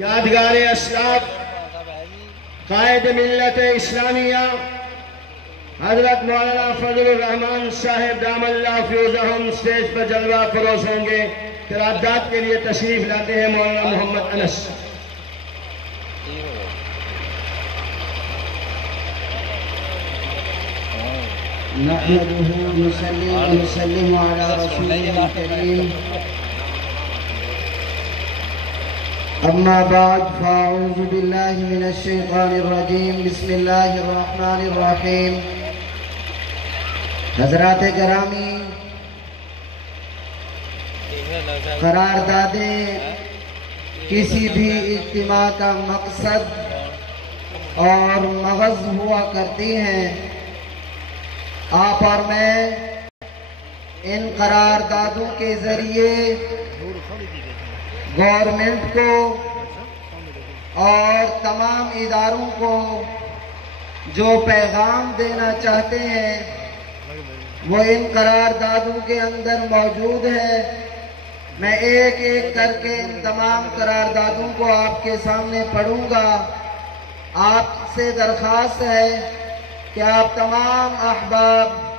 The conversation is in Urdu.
یادگار اسلاف قائد ملت اسلامیہ حضرت مولانا فضل الرحمان صاحب دام اللہ فیوزہم اسٹیج پر جلوہ فروز ہوں گے۔ قرارداد کے لیے تشریف لاتے ہیں مولانا محمد انس۔ نحمده ونصلي ونسلم على رسوله الكريم أما بعد فأعوذ بالله من الشيطان الرجيم بسم الله الرحمن الرحيم۔ حضرات گرامی، قراردادیں کسی بھی اجتماع کا مقصد اور مغز ہوا کرتی ہیں۔ آپ اور میں ان قراردادوں کے ذریعے گورنمنٹ کو اور تمام اداروں کو جو پیغام دینا چاہتے ہیں وہ ان قراردادوں کے اندر موجود ہے۔ میں ایک ایک کر کے ان تمام قراردادوں کو آپ کے سامنے پڑھوں گا۔ آپ سے درخواست ہے کہ آپ تمام احباب